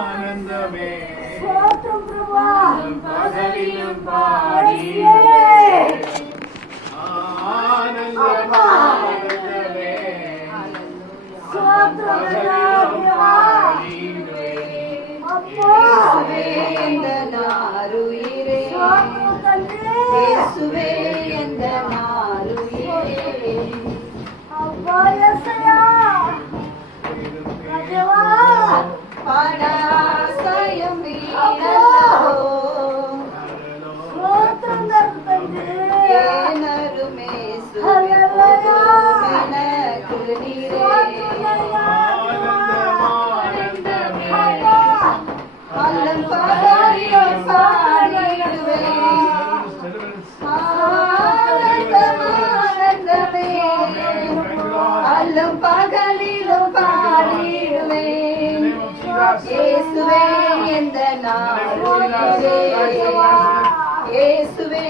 ஆனந்தமே பகலிலும் பாடி ஆனந்தமே பகலிலும் பாடிடுவே எந்த நாருயிரே இயேசுவே எந்த நாருயிரே பராசயம் வீரலோ ஏனருமே சுவிக்கு நீரே அல்லம் பகலிலும் பாடிடுவேன் ஆனந்தமே அல்லம் பகலிலும் பாடிடுவேன் இயேசுவே எந்த நாருயிரே இயேசுவே